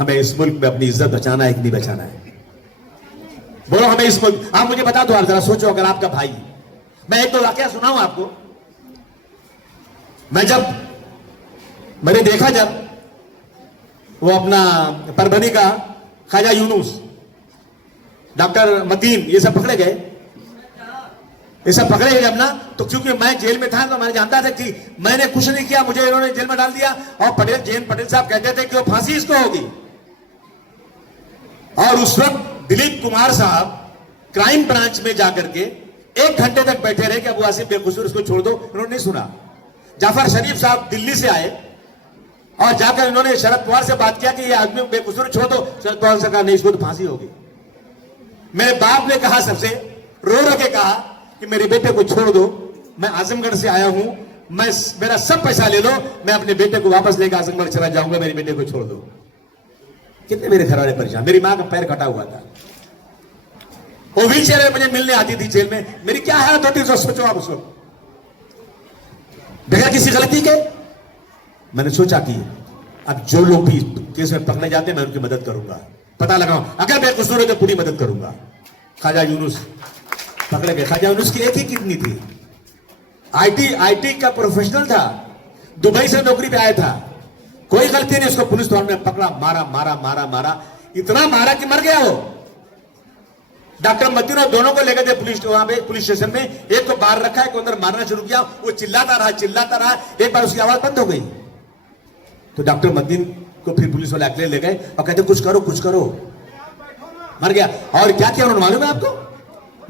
हमें इस मुल्क में अपनी इज्जत बचाना है कि नहीं बचाना है? बोलो हमें इस मुल्क, आप मुझे बता दो, आप जरा सोचो, अगर आपका भाई, मैं एक तो वाकया सुनाऊं आपको। मैंने देखा जब वो अपना परभनी का ख्वाजा यूनुस, डॉक्टर मतीन, ये सब पकड़े गए, ये सब पकड़े गए जब ना, तो क्योंकि मैं जेल में था तो मैंने जानता था कि मैंने कुछ नहीं किया, मुझे इन्होंने जेल में डाल दिया। और पटेल साहब कहते थे कि वो फांसी इसको होगी। और उस वक्त दिलीप कुमार साहब क्राइम ब्रांच में जाकर के 1 घंटे तक बैठे रहे कि अबू आसिम बेकसूर, इसको छोड़ दो। उन्होंने नहीं सुना। जाफर शरीफ साहब दिल्ली से आए और जाकर इन्होंने शरद पवार से बात किया कि ये आदमी बेकसूर छोड़ दो। शरद पवार से कहा नहीं, इसको तो फांसी होगी। मेरे बाप ने कहा, सबसे रो रो के कहा कि मेरे बेटे को छोड़ दो, मैं आजमगढ़ से आया हूं, मेरा सब पैसा ले लो, मैं अपने बेटे को वापस लेकर आजमगढ़ चला जाऊंगा, मेरे बेटे को छोड़ दो। कितने मेरे घर वाले परेशान। मेरी मां का पैर कटा हुआ था, वो व्हील चेयर में मुझे मिलने आती थी जेल में। मेरी क्या हालत होती है सोचो आप उसको, बगैर किसी गलती के। मैंने सोचा कि अब जो लोग भी केस में पकड़े जाते हैं मैं उनकी मदद करूंगा, पता लगाऊं, अगर बेकसूर है तो पूरी मदद करूंगा। ख्वाजा यूनुस पकड़े गए। ख्वाजा यूनुस की एक ही किडनी थी, आईटी का प्रोफेशनल था, दुबई से नौकरी पे आया था, कोई गलती नहीं। उसको पुलिस वालों ने पकड़ा, मारा मारा मारा मारा, इतना मारा कि मर गया वो। डॉक्टर मतीन और दोनों को लेकर थे पुलिस, वहां पे पुलिस स्टेशन में, एक को बाहर रखा, एक को अंदर मारना शुरू किया। वो चिल्लाता रहा। एक बार उसकी आवाज बंद हो गई तो डॉक्टर मतीन को फिर पुलिस वाले अकेले ले गए और कहते कुछ करो, मर गया। और क्या किया उन्होंने मालूम है आपको?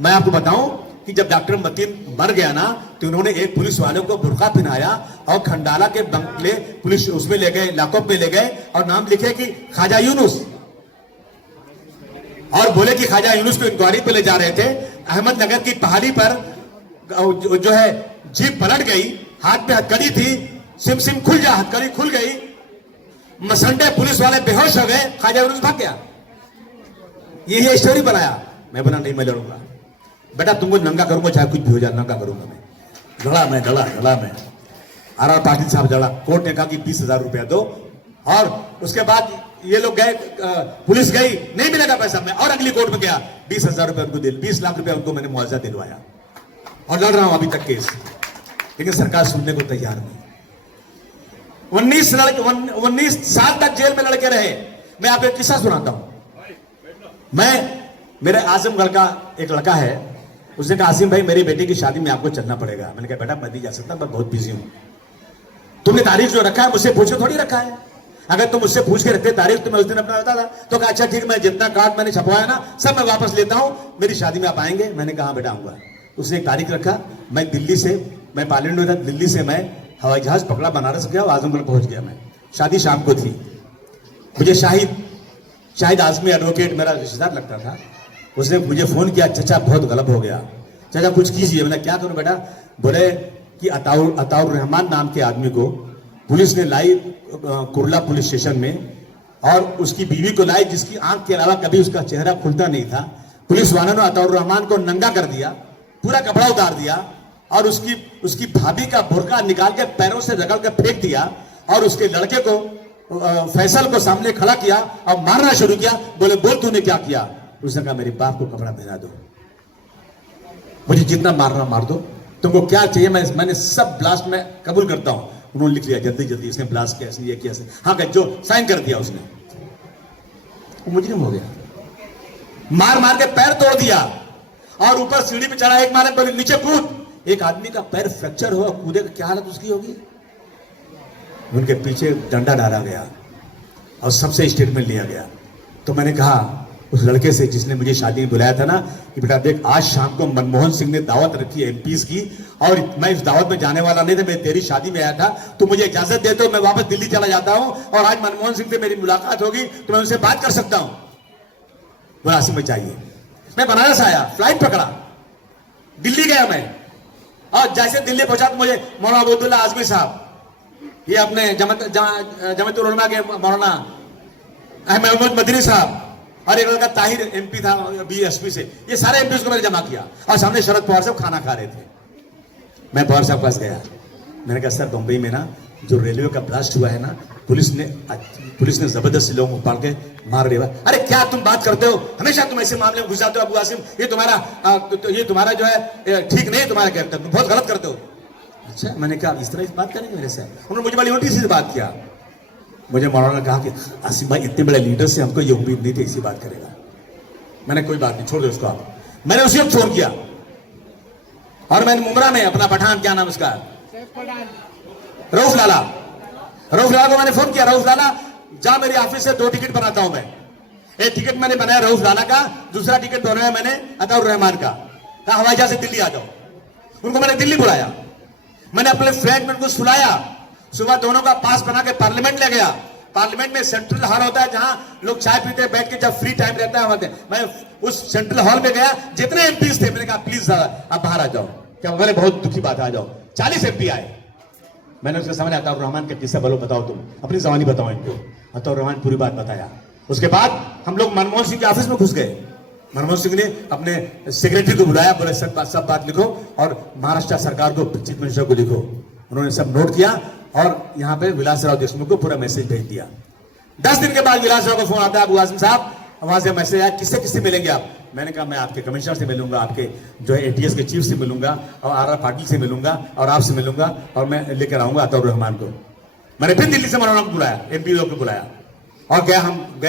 मैं आपको बताऊं कि जब डॉक्टर मतीन मर गया ना, तो उन्होंने एक पुलिस वाले को बुर्का पहनाया और खंडाला के बंगले पुलिस उसमें ले गए, लॉकअप में ले गए और नाम लिखे कि ख्वाजा यूनुस, और बोले कि ख्वाजा यूनुस को इंक्वायरी पे ले जा रहे थे। अहमदनगर की पहाड़ी पर जो है जीप पलट गई, हाथ पे हथकड़ी थी, सिम खुल जा, हथकड़ी खुल गई, मसंडे पुलिस वाले बेहोश हो गए, ख्वाजा यूनुस भाग गया। ये स्टोरी बनाया। मैं बना नहीं, मैं लड़ूंगा बेटा, तुमको नंगा करूंगा, चाहे कुछ भी हो जाए, नंगा करूंगा मैं। लड़ा मैं। आर पाटिल साहब लड़ा, कोर्ट ने कहा कि 20,000 रुपया दो। और उसके बाद ये लोग गए, पुलिस गई, नहीं मिलेगा पैसा। मैं और अगली कोर्ट में गया, 20,000 रुपया उनको 20 लाख रुपया उनको मैंने मुआवजा दिलवाया और लड़ रहा हूं अभी तक केस, लेकिन सरकार सुनने को तैयार नहीं। 19 साल तक जेल में लड़के रहे। मैं आपको एक किस्सा सुनाता हूं। मेरे आजमगढ़ का एक लड़का है, उसने कहा आसिम भाई मेरी बेटी की शादी में आपको चलना पड़ेगा। मैंने कहा बेटा मैं नहीं जा सकता, मैं बहुत बिजी हूं। तुमने तारीख जो रखा है मुझसे पूछे थोड़ी रखा है, अगर तुम मुझसे पूछ के रखते तारीख तो मैं उस दिन अपना बता था। तो कहा अच्छा ठीक, मैं जितना कार्ड मैंने छपवाया ना सब मैं वापस लेता हूं, मेरी शादी में आप आएंगे? मैंने कहा बेटा आऊंगा। उसने एक तारीख रखा, मैं पार्लियामेंट में था, दिल्ली से मैं हवाई जहाज पकड़ा, बनारस गया, आजमगढ़ पहुंच गया। मैं शादी शाम को थी। मुझे शाहिद आजमी एडवोकेट मेरा रिश्तेदार लगता था, उसने मुझे फोन किया, चाचा बहुत गलत हो गया, चाचा कुछ कीजिए। मैंने क्या करूं बेटा? बोले कि अताउर रहमान नाम के आदमी को पुलिस ने लाई कुर्ला पुलिस स्टेशन में, और उसकी बीवी को लाई जिसकी आंख के अलावा कभी उसका चेहरा खुलता नहीं था। पुलिस वालों ने अताउर रहमान को नंगा कर दिया, पूरा कपड़ा उतार दिया और उसकी भाभी का बुर्का निकाल के पैरों से रगड़ के फेंक दिया और उसके लड़के को फैसल को सामने खड़ा किया और मारना शुरू किया। बोले बोल तूने क्या किया? उसने कहा मेरे बाप को कपड़ा पहना दो, मुझे जितना मारना मार दो, तुमको क्या चाहिए मैंने सब ब्लास्ट में कबूल करता हूं। उन्होंने लिख लिया जल्दी इसने ब्लास्ट किया, इसने ये किया, हाँ जो साइन कर दिया उसने, वो मुजरिम हो गया। मार के पैर तोड़ दिया और ऊपर सीढ़ी पे चढ़ा, एक मारे बोले नीचे कूद। एक आदमी का पैर फ्रैक्चर हुआ, कूदे क्या हालत उसकी होगी? उनके पीछे डंडा डाला गया और सबसे स्टेटमेंट लिया गया। तो मैंने कहा उस लड़के से जिसने मुझे शादी में बुलाया था ना कि बेटा देख, आज शाम को मनमोहन सिंह ने दावत रखी है एमपीज की, और मैं इस दावत में जाने वाला नहीं था, मैं तेरी शादी में आया था, तो मुझे इजाजत दे दो, मैं वापस दिल्ली चला जाता हूं और आज मनमोहन सिंह से मेरी मुलाकात होगी तो मैं उनसे बात कर सकता हूं। बोला आसिम में चाहिए। मैं बनारस आया, फ्लाइट पकड़ा, दिल्ली गया मैं, और जैसे दिल्ली पहुंचा तो मुझे मौलाना अबूदुल्ला आजमी साहब, ये अपने जमातुल उलमा के मौलाना अहमद मदनी साहब, और एक लड़का ताहिर एमपी था बीएसपी से, ये सारे एमपी को मैंने जमा किया और सामने शरद पवार साहब खाना खा रहे थे। मैं पवार साहब पास गया, मैंने कहा सर बंबई में ना जो रेलवे का ब्लास्ट हुआ है ना, पुलिस ने जबरदस्ती लोगों को पाल के मार दिया। अरे क्या तुम बात करते हो, हमेशा तुम ऐसे मामले में घुस जाते हो अबू आसिम, ये तुम्हारा जो है ठीक नहीं, तुम्हारा कैरेक्टर तुम बहुत गलत करते हो। अच्छा, मैंने कहा इस तरह बात करेंगे मेरे से? उन्होंने मुझे बड़ी उल्टी सीधी बात किया। मुझे मौलाना ने कहा कि आसिम भाई इतने बड़े लीडर से हमको ये उम्मीद नहीं थी ऐसी बात करेगा। मैंने कोई बात नहीं, छोड़ दो उसको आप। मैंने उसी वक्त फोन किया और मैंने मुमरा में अपना पठान, क्या नाम उसका, रऊफ लाला को मैंने फोन किया, रऊफ लाला जा मेरी ऑफिस से 2 टिकट बनाता हूं मैं। एक टिकट मैंने बनाया रऊफ लाला का, दूसरा टिकट बनाया मैंने अताउर रहमान का। कहा हवाई जहाज से दिल्ली आ जाओ। उनको मैंने दिल्ली बुलाया, मैंने अपने फ्लैट में उनको सुलाया, सुबह दोनों का पास बना के पार्लियामेंट ले गया। पार्लियामेंट में सेंट्रल हॉल होता है जहां लोग चाय पीते हैं बैठ के, जब फ्री टाइम रहता है मैं उस सेंट्रल हॉल में गया। जितने एमपीज थे मैंने कहा प्लीज आप बाहर आ जाओ, क्या बोले बहुत दुखी बात है, आ जाओ। 40 एमपी आए। मैंने उसके सामने अताउर रहमान के किस्सा बोलो, बताओ तुम अपनी जबानी बताओ इनको। अताउर रहमान पूरी बात बताया। उसके बाद हम लोग मनमोहन सिंह के ऑफिस में घुस गए। मनमोहन सिंह ने अपने सेक्रेटरी को बुलाया, बोले सब बात लिखो और महाराष्ट्र सरकार को, चीफ मिनिस्टर को लिखो। उन्होंने सब नोट किया और यहाँ पे विलासराव देशमुख को पूरा मैसेज भेज दिया। 10 दिन के बाद विलासराव को फोन आता है, अबू आसिम साहब वहां से मैसेज आया, किससे मिलेंगे आप? मैंने कहा मैं आपके कमिश्नर से मिलूंगा, आपके जो है एटीएस के चीफ से मिलूंगा और आर पाटिल से मिलूंगा और आपसे मिलूंगा और मैं लेकर आऊंगा अताउर रहमान को। मैंने फिर दिल्ली से मौलाना को बुलाया, एमपी लोग को बुलाया और गए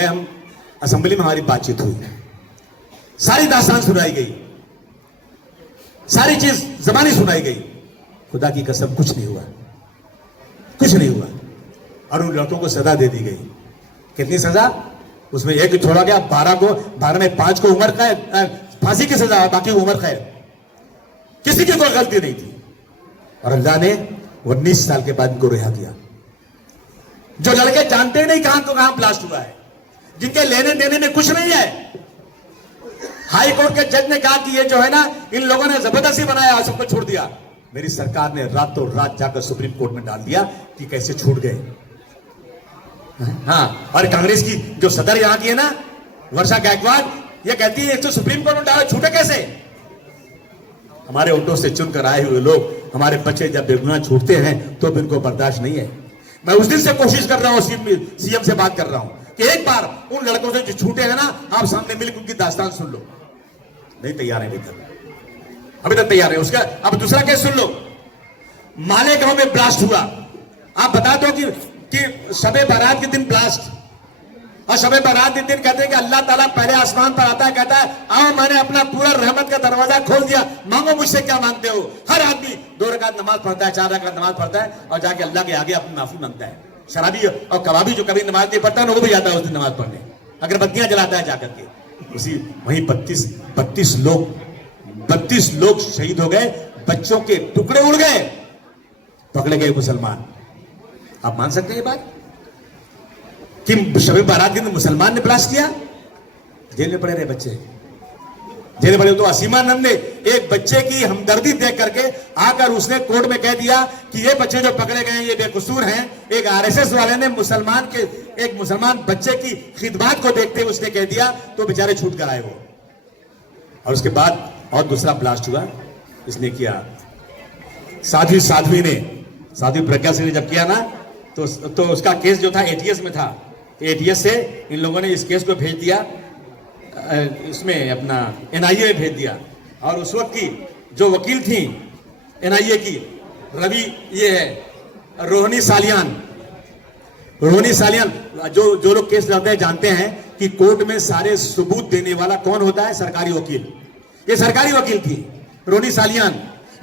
हम असेंबली में हमारी बातचीत हुई। सारी दास्तान सुनाई गई, सारी चीज जबानी सुनाई गई। खुदा की कसम कुछ नहीं हुआ, कुछ नहीं हुआ। और उन लड़कों को सजा दे दी गई। कितनी सजा? उसमें एक छोड़ा गया, 12 में 5 को उम्र कैद, फांसी की सजा, बाकी उम्र कैद। किसी की कोई गलती नहीं थी और अल्लाह ने 19 साल के बाद इनको रिहा किया। जो लड़के जानते नहीं कहां ब्लास्ट हुआ है, जिनके लेने देने में कुछ नहीं है। हाई कोर्ट के जज ने कहा कि ये जो है ना, इन लोगों ने जबरदस्ती बनाया और सबको छोड़ दिया। मेरी सरकार ने रातों रात जाकर सुप्रीम कोर्ट में डाल दिया कि कैसे छूट गए। हाँ, और कांग्रेस की जो सदर यहां की है ना, वर्षा गायकवाड़, ये कहती है तो सुप्रीम कोर्ट में डाले, छूटे कैसे? हमारे वोटों से चुनकर आए हुए लोग, हमारे बच्चे जब बेगुनाह छूटते हैं तो भी इनको बर्दाश्त नहीं है। मैं उस दिन से कोशिश कर रहा हूं, सीएम से बात कर रहा हूं कि एक बार उन लड़कों से जो छूटे हैं ना, आप सामने मिलकर उनकी दास्तान सुन लो। नहीं तैयार है अभी तक तैयार है। उसका अब दूसरा केस सुन लो। मालेगांव में ब्लास्ट हुआ। आप बता दो कि शबे बारात के दिन ब्लास्ट, और शबे बारात के दिन कहते हैं कि अल्लाह ताला पहले आसमान पर आता है, कहता है आओ मैंने अपना पूरा रहमत का दरवाजा खोल दिया, मांगो मुझसे क्या मांगते हो। हर आदमी 2 रकात नमाज पढ़ता है, 4 रकात नमाज पढ़ता है और जाके अल्लाह के आगे अपनी माफी मांगता है। शराबी और कबाबी जो कभी नमाज नहीं पढ़ता है, वो भी जाता है उस दिन नमाज पढ़ने, अगरबत्तियां जलाता है जाकर के। उसी वहीं 32 लोग शहीद हो गए, बच्चों के टुकड़े उड़ गए, पकड़े गए मुसलमान। आप मान सकते हैं ये बात कि शबे बारात के दिन मुसलमान ने ब्लास्ट किया? जेल में पड़े रहे बच्चे, जेल में पड़े। तो असीमानंद ने एक बच्चे की हमदर्दी देख करके आकर उसने कोर्ट में कह दिया कि ये बच्चे जो पकड़े गए ये बेकसूर हैं। एक आरएसएस वाले ने एक मुसलमान बच्चे की खिदमत को देखते हुए उसने कह दिया, तो बेचारे छूट कर आए वो। और उसके बाद और दूसरा ब्लास्ट हुआ, इसने किया साध्वी प्रज्ञा सिंह ने जब किया ना, तो उसका केस जो था एटीएस में था। एटीएस से इन लोगों ने इस केस को भेज दिया, इसमें अपना एनआईए में भेज दिया। और उस वक्त की जो वकील थी एनआईए की, रोहिणी सालियान, जो लोग केस लड़ते हैं जानते हैं कि कोर्ट में सारे सबूत देने वाला कौन होता है? सरकारी वकील। ये सरकारी वकील थी रोहिणी सालियान।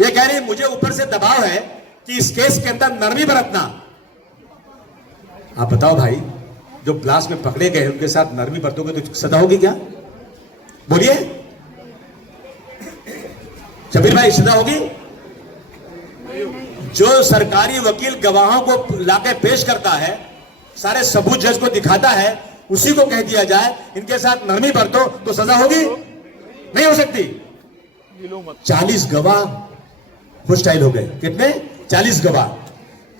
ये कह रही मुझे ऊपर से दबाव है कि इस केस के अंदर नरमी बरतना। आप बताओ भाई, जो ब्लास्ट में पकड़े गए उनके साथ नरमी बरतोगे तो सजा होगी क्या? बोलिए शबीर भाई, सजा होगी? जो सरकारी वकील गवाहों को लाके पेश करता है, सारे सबूत जज को दिखाता है, उसी को कह दिया जाए इनके साथ नरमी बरतो तो सजा होगी? नहीं हो सकती। 40 गवाह होस्टाइल हो गए। कितने? 40 गवाह।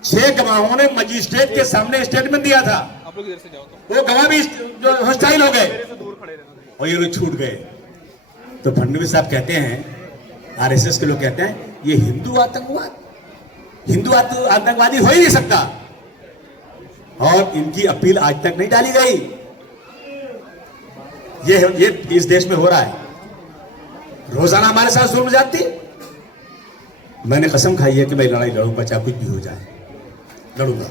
6 गवाहों ने मजिस्ट्रेट के सामने स्टेटमेंट दिया था, वो गवाह भी जो होस्टाइल हो गए और ये लोग छूट गए। तो फडणवीस साहब कहते हैं, आरएसएस के लोग कहते हैं ये हिंदू आतंकवादी हो ही नहीं सकता। और इनकी अपील आज तक नहीं डाली गई। ये इस देश में हो रहा है, रोजाना हमारे साथ जुल्म जाती। मैंने कसम खाई है कि मैं लड़ाई लड़ूंगा, चाहे कुछ भी हो जाए, लड़ूंगा।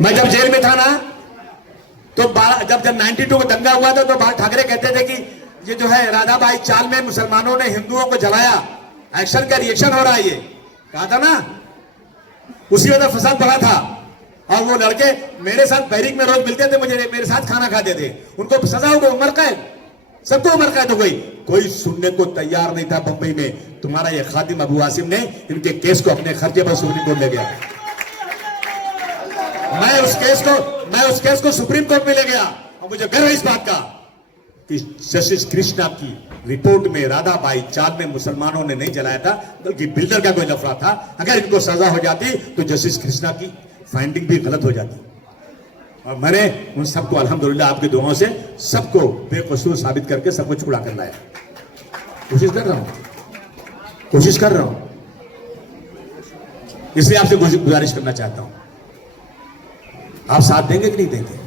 मैं जब जेल में था ना, तो जब 92 को दंगा हुआ था, तो बाल ठाकरे कहते थे कि ये जो है राधाबाई चाल में मुसलमानों ने हिंदुओं को जलाया, एक्शन का रिएक्शन हो रहा है। ये कहा था ना, उसी वजह फसाद बढ़ा था। और वो लड़के मेरे साथ बैरिक में रोज मिलते थे, मुझे मेरे साथ खाना खाते थे, उनको सजा हो गई, उम्र कैद, सबको उम्र कैद हो गई। कोई सुनने को तैयार नहीं था बंबई में। तुम्हारा ये खादिम अबू आसिम ने इनके केस को अपने खर्चे पर सुप्रीम कोर्ट ले गया। मैं उस केस को सुप्रीम कोर्ट में ले गया, और मुझे गर्व है इस बात का कि जस्टिस कृष्णा की रिपोर्ट में राधाबाई चाल में मुसलमानों ने नहीं जलाया था, बल्कि बिल्डर का कोई लफड़ा था। अगर इनको सजा हो जाती तो जस्टिस कृष्णा की फाइंडिंग भी गलत हो जाती। और मैंने उन सबको अल्हम्दुलिल्लाह आपकी दुआओं से सबको बेकसूर साबित करके सबको छुड़ा कर लाया। कोशिश कर रहा हूं, इसलिए आपसे गुजारिश करना चाहता हूं, आप साथ देंगे कि नहीं देंगे?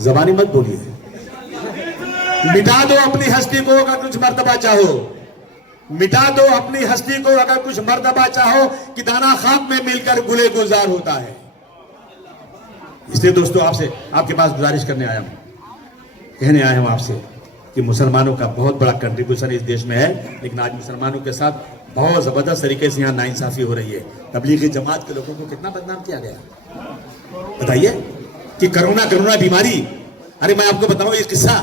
जबानी मत बोलिए। मिटा दो अपनी हस्ती को अगर कुछ मर्तबा चाहो, मिटा दो अपनी हस्ती को अगर कुछ मर्तबा चाहो, कि दाना खाक में मिलकर गुले गुलजार होता है। इसलिए दोस्तों आपसे, आपके पास गुजारिश करने आया हूं, कहने आया हूं आपसे कि मुसलमानों का बहुत बड़ा कंट्रीब्यूशन इस देश में है, लेकिन आज मुसलमानों के साथ बहुत जबरदस्त तरीके से यहां नाइंसाफी हो रही है। तबलीगी जमात के लोगों को कितना बदनाम किया गया, बताइए। कि कोरोना बीमारी, अरे मैं आपको बताऊं ये किस्सा,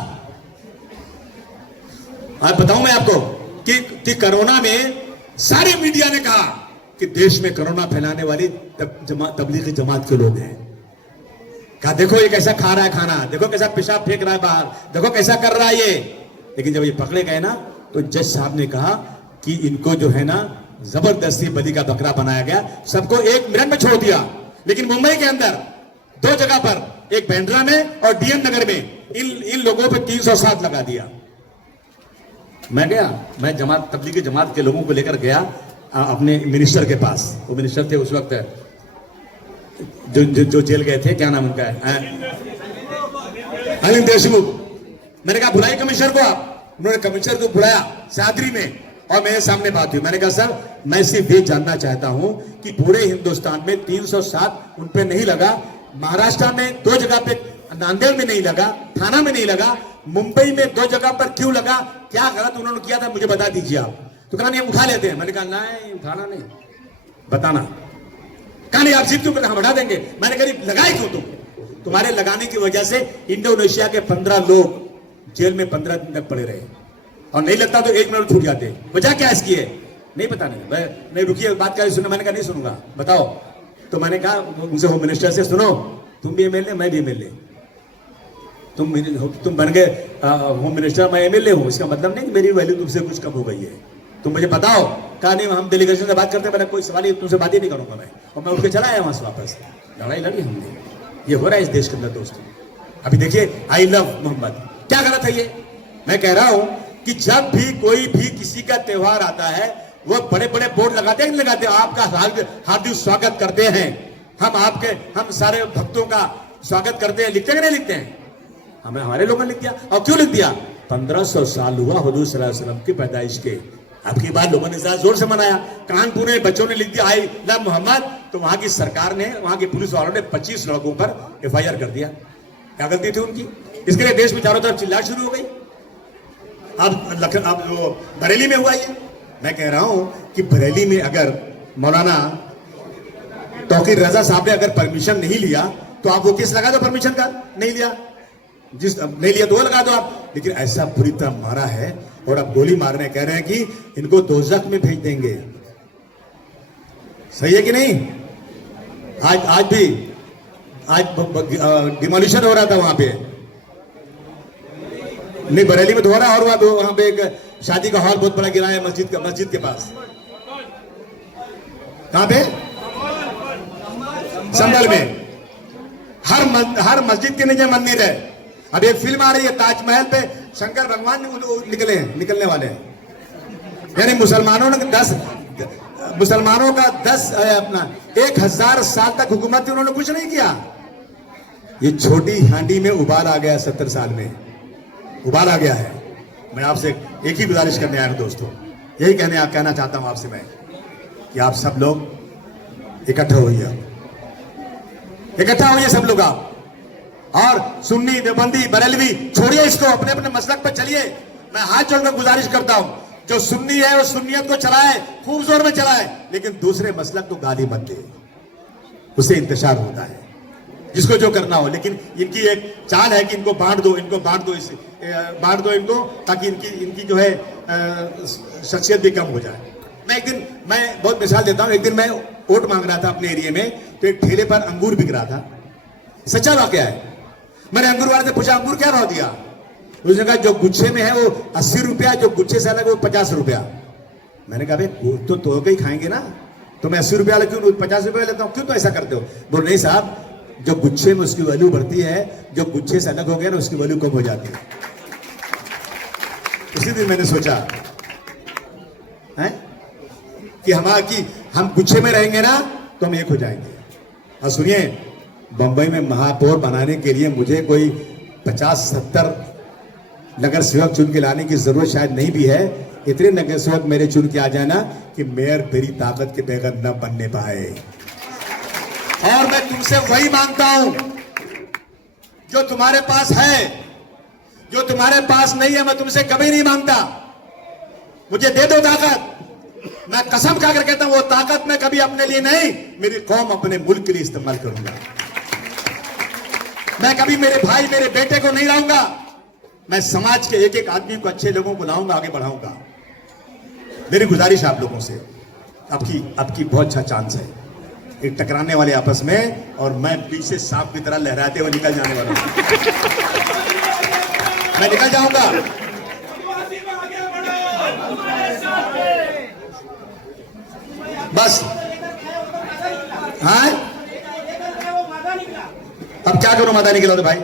बताऊं मैं आपको कि कोरोना में सारे मीडिया ने कहा कि देश में कोरोना फैलाने वाली तबलीगी जमात के लोग हैं। कहा देखो ये कैसा खा रहा है खाना, देखो कैसा पेशाब फेंक रहा है बाहर, देखो कैसा कर रहा है ये। लेकिन जब ये पकड़े गए ना, तो जज साहब ने कहा कि इनको जो है ना जबरदस्ती बलि का बकरा बनाया गया, सबको 1 मिनट में छोड़ दिया। लेकिन मुंबई के अंदर 2 जगह पर, एक बांद्रा में और डीएम नगर में, इन लोगों पे 307 लगा दिया। मैं गया, मैं तबलीगी जमात के लोगों को लेकर गया अपने मिनिस्टर के पास। वो मिनिस्टर थे उस वक्त जो जेल गए थे, क्या नाम उनका है, अनिल देशमुख। मैंने कहा बुलाइए कमिश्नर को आप। उन्होंने कमिश्नर को बुलाया सादरी में, और मेरे सामने बात हुई। मैंने कहा सर, मैं सिर्फ ये जानना चाहता हूं कि पूरे हिंदुस्तान में 307 उन पे नहीं लगा, महाराष्ट्र में 2 जगह पे, नांदेड़ में नहीं लगा, थाना में नहीं लगा, मुंबई में 2 जगह पर क्यों लगा, क्या गलत उन्होंने किया था, मुझे बता दीजिए आप। तो कहा नहीं, हम उठा लेते हैं। मैंने कहा नहीं, उठाना नहीं, बताना। कहा नहीं, आप जीत क्यों करते, हम हटा देंगे। मैंने कहा लगाए क्यों तुम्हारे लगाने की वजह से इंडोनेशिया के 15 लोग जेल में 15 दिन तक पड़े रहे, और नहीं लगता तो 1 मिनट छूट जाते। वजह क्या इसकी है, नहीं पता नहीं रुकिए, बात कर सुनो। मैंने कहा नहीं सुनूंगा, बताओ। तो मैंने कहा उनसे, होम मिनिस्टर से, सुनो तुम भी एमएलए, मैं भी एमएलए, तुम बन गए होम मिनिस्टर, मैं एमएलए हूं, इसका मतलब नहीं कि मेरी वैल्यू तुमसे कुछ कम हो गई है, तुम मुझे बताओ। कहा नहीं, हम डेलीगेशन से बात करते हैं, मैंने कोई सवाल ही, तुमसे बात ही नहीं करूंगा मैं। और मैं उठ के चला आया वहां से वापस। लड़ाई लड़ी हमने, ये हो रहा है इस देश के अंदर दोस्तों। अभी देखिए, आई लव मोहम्मद, क्या गलत है ये? मैं कह रहा हूं कि जब भी कोई भी किसी का त्योहार आता है, वो बड़े बड़े बोर्ड लगाते हैं, लगाते हैं, आपका हार्दिक स्वागत करते हैं, हम सारे भक्तों का स्वागत करते हैं, लिखते हैं कि नहीं लिखते हैं? हमारे लोगों ने लिख दिया। और क्यों लिख दिया? 1500 साल हुआ हुजूर सल्लल्लाहु अलैहि वसल्लम की पैदाइश के। अब की बात लोगों ने ज्यादा जोर से मनाया। कानपुर में बच्चों ने लिख दिया आई लव मोहम्मद, तो वहां की सरकार ने, वहां की पुलिस वालों ने 25 लोगों पर FIR कर दिया। क्या गलती थी उनकी? इसके लिए देश में चारों तरफ चिल्लाहट शुरू हो गई। अब वो बरेली में हुआ ये। मैं कह रहा हूं कि बरेली में अगर मौलाना तौकीर रजा साहब ने अगर परमिशन नहीं लिया, तो आप वो केस लगा दो, परमिशन का नहीं लिया, नहीं लिया तो वो लगा दो आप। लेकिन ऐसा पूरी तरह मारा है, और अब गोली मारने कह रहे हैं कि इनको दोज़ख में भेज देंगे। सही है कि नहीं? आज डिमोलिशन हो रहा था वहां पे, नहीं बरेली में तो हो रहा, और वहां पे एक शादी का हॉल बहुत बड़ा गिरा है मस्जिद के पास। कहां पे? संभल में। हर मस्जिद के नीचे मंदिर है, अब एक फिल्म आ रही है ताजमहल पे शंकर भगवान निकलने वाले हैं। यानी मुसलमानों का 1000 साल तक हुकूमत थी, उन्होंने कुछ नहीं किया। ये छोटी हांडी में उबाल आ गया, 70 साल में उबाल आ गया है। मैं आपसे एक ही गुजारिश करने आया हूं दोस्तों, यही कहना चाहता हूं आपसे मैं कि आप सब लोग इकट्ठा होइए सब लोग आप। और सुन्नी, देवबंदी, बरेलवी छोड़िए इसको, अपने अपने मसलक पर चलिए। मैं हाथ जोड़कर गुजारिश करता हूं, जो सुन्नी है वो सुन्नियत को चलाए, खूब जोर में चलाए, लेकिन दूसरे मसलक को गाली मत दे, उससे इंतशार होता है। जिसको जो करना हो, लेकिन इनकी एक चाल है कि इनको बांट दो इनको, ताकि इनकी जो है शख्सियत भी कम हो जाए। मैं बहुत मिसाल देता हूं। एक दिन मैं वोट मांग रहा था अपने एरिया में, तो एक ठेले पर अंगूर बिक रहा था, सच्चा वाकया है। मैंने अंगूर वाले से पूछा अंगूर क्या भाव दिया? उसने कहा जो गुच्छे में है वो 80 रुपया, जो गुच्छे से अलग वो 50 रुपया। मैंने कहा भाई तो तोड़ के ही खाएंगे ना, तो मैं 80 रुपया क्यों 50 रुपया लेता हूं, क्यों तो ऐसा करते हो? बोल नहीं साहब, जो गुच्छे में उसकी वैल्यू बढ़ती है, जो गुच्छे से अलग हो गया ना उसकी वैल्यू कम हो जाती है। उसी दिन मैंने सोचा है कि हम गुच्छे में रहेंगे ना तो हम एक हो जाएंगे। और सुनिए, बंबई में महापौर बनाने के लिए मुझे कोई 50-70 नगर सेवक चुन के लाने की जरूरत शायद नहीं भी है। इतने नगर सेवक मेरे चुन के आ जाना कि मेयर मेरी ताकत के बगैर न बनने पाए। और मैं तुमसे वही मांगता हूं जो तुम्हारे पास है, जो तुम्हारे पास नहीं है मैं तुमसे कभी नहीं मांगता। मुझे दे दो ताकत, मैं कसम खाकर कहता हूं वो ताकत मैं कभी अपने लिए नहीं, मेरी कौम अपने मुल्क के लिए इस्तेमाल करूंगा। मैं कभी मेरे भाई मेरे बेटे को नहीं लाऊंगा, मैं समाज के एक एक आदमी को, अच्छे लोगों को लाऊंगा, आगे बढ़ाऊंगा। मेरी गुजारिश आप लोगों से, आपकी बहुत अच्छा चांस है एक टकराने वाले आपस में, और मैं बीच से सांप की तरह लहराते हुए निकल जाने वाला हूं। मैं निकल जाऊंगा। बस हाँ, अब क्या करूं? माता निकला तो भाई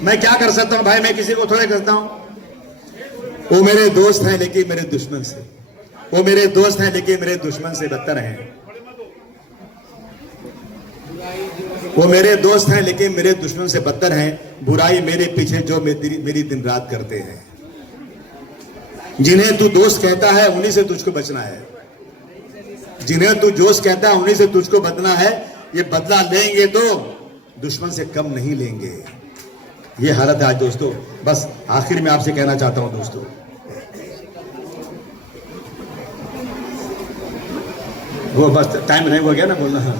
मैं क्या कर सकता हूं भाई? मैं किसी को थोड़े करता हूं। वो मेरे दोस्त हैं लेकिन मेरे दुश्मन से, वो मेरे दोस्त हैं लेकिन मेरे दुश्मन से बदतर हैं। वो मेरे दोस्त हैं लेकिन मेरे दुश्मन से बदतर हैं। बुराई मेरे पीछे जो मेरी दिन रात करते हैं। जिन्हें तू दोस्त कहता है उन्हीं से तुझको बचना है, जिन्हें तू दोस्त कहता है उन्हीं से तुझको बचना है। ये बदला लेंगे तो दुश्मन से कम नहीं लेंगे। ये हालत है आज दोस्तों। बस आखिर में आपसे कहना चाहता हूं दोस्तों, वो बस टाइम नहीं हो गया ना बोलना है?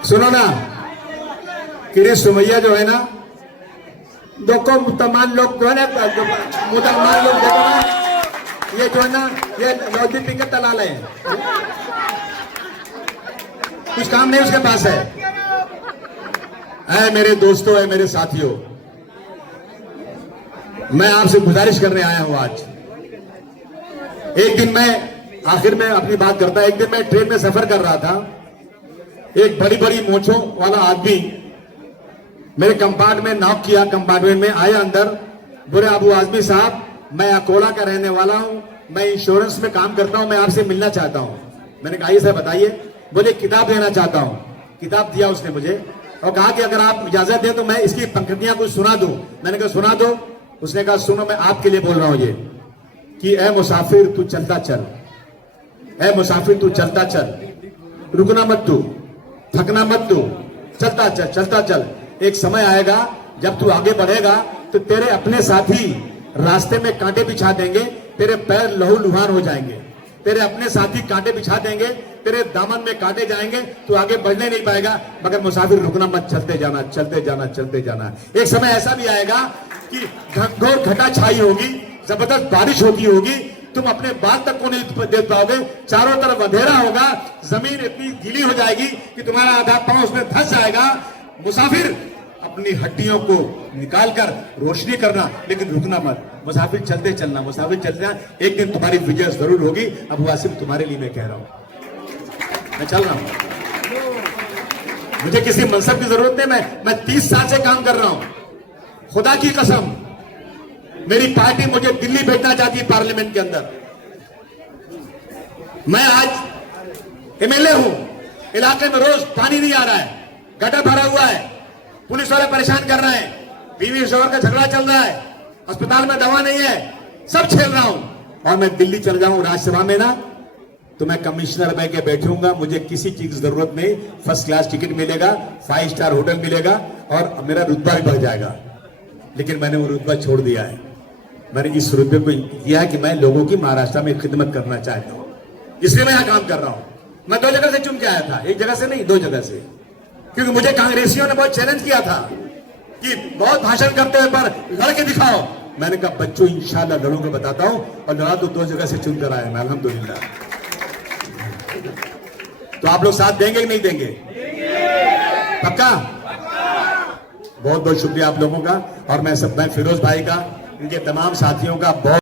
सुनो ना, किरे सुमैया जो है ना, देखो मुसलमान लोग जो है ना, मुसलमान लोग देखो ना, ये जो है ना, ये लौटी पी के तलाल है, कुछ काम नहीं उसके पास है। मेरे दोस्तों, है मेरे साथियों, मैं आपसे गुजारिश करने आया हूं आज। एक दिन मैं, आखिर में अपनी बात करता, एक दिन मैं ट्रेन में सफर कर रहा था। एक बड़ी बड़ी मोछों वाला आदमी मेरे कंपार्टमेंट नॉक किया, कंपार्टमेंट में आया अंदर। बोले अबू आजमी साहब, मैं अकोला का रहने वाला हूं, मैं इंश्योरेंस में काम करता हूं, मैं आपसे मिलना चाहता हूं। मैंने कहा ये सर बताइए। बोले किताब लेना चाहता हूं। किताब दिया उसने मुझे और कहा कि अगर आप इजाजत दें तो मैं इसकी पंक्तियां कुछ सुना दूं। मैंने कहा सुना दो। उसने कहा सुनो, मैं आपके लिए बोल रहा हूं ये, कि ए मुसाफिर तू चलता चल, ए मुसाफिर तू चलता चल, रुकना मत तू, थकना मत तू, चलता चल, चलता चल। एक समय आएगा जब तू आगे बढ़ेगा तो तेरे अपने साथी रास्ते में कांटे बिछा देंगे, तेरे पैर लहू लुहान हो जाएंगे, तेरे अपने साथी कांटे बिछा देंगे, तेरे दामन में कांटे जाएंगे, तो आगे बढ़ने नहीं पाएगा। मगर मुसाफिर रुकना मत, चलते जाना, चलते जाना, चलते जाना। एक समय ऐसा भी आएगा कि घनघोर घटा छाई होगी, जबरदस्त बारिश होगी, तुम अपने बाल तक को नहीं देख पाओगे, चारों तरफ अंधेरा होगा, जमीन इतनी गीली हो जाएगी कि तुम्हारा आधा पांव उसमें धंस जाएगा। मुसाफिर अपनी हड्डियों को निकालकर रोशनी करना, लेकिन रुकना मत। मुसाफिर चलते चलना, मुसाफिर चलते जाना, एक दिन तुम्हारी विजय जरूर होगी। अब वासिम तुम्हारे लिए मैं कह रहा हूं, मैं चल रहा हूं, मुझे किसी मनसब की जरूरत नहीं। मैं 30 साल से काम कर रहा हूं, खुदा की कसम। मेरी पार्टी मुझे दिल्ली भेजना चाहती है पार्लियामेंट के अंदर। मैं आज एमएलए हूं, इलाके में रोज पानी नहीं आ रहा है, गटर भरा हुआ है, पुलिस वाले परेशान कर रहे हैं, बीवी शोहर का झगड़ा चल रहा है, अस्पताल में दवा नहीं है, सब झेल रहा हूं। और मैं दिल्ली चल जाऊं राज्यसभा में ना, तो मैं कमिश्नर बन के बैठूंगा, मुझे किसी चीज की जरूरत नहीं। फर्स्ट क्लास टिकट मिलेगा, 5 स्टार होटल मिलेगा और मेरा रुतबा भी बढ़ जाएगा। लेकिन मैंने वो रुतबा छोड़ दिया है। मैंने इस रुतबे को किया है कि मैं लोगों की महाराष्ट्र में खिदमत करना चाहता हूं, इसलिए मैं यहां काम कर रहा हूं। मैं 2 जगह से चुन के आया था, एक जगह से नहीं, 2 जगह से, क्योंकि मुझे कांग्रेसियों ने बहुत चैलेंज किया था कि बहुत भाषण करते हुए पर लड़के दिखाओ। मैंने कहा बच्चों इंशाल्लाह लड़ूंगा, बताता हूं। और लड़ा तो 2 जगह से चुनकर आया मैं, अल्हम्दुलिल्लाह। तो आप लोग साथ देंगे कि नहीं देंगे? पक्का? बहुत बहुत शुक्रिया आप लोगों का। और मैं फिरोज भाई का, इनके तमाम साथियों का बहुत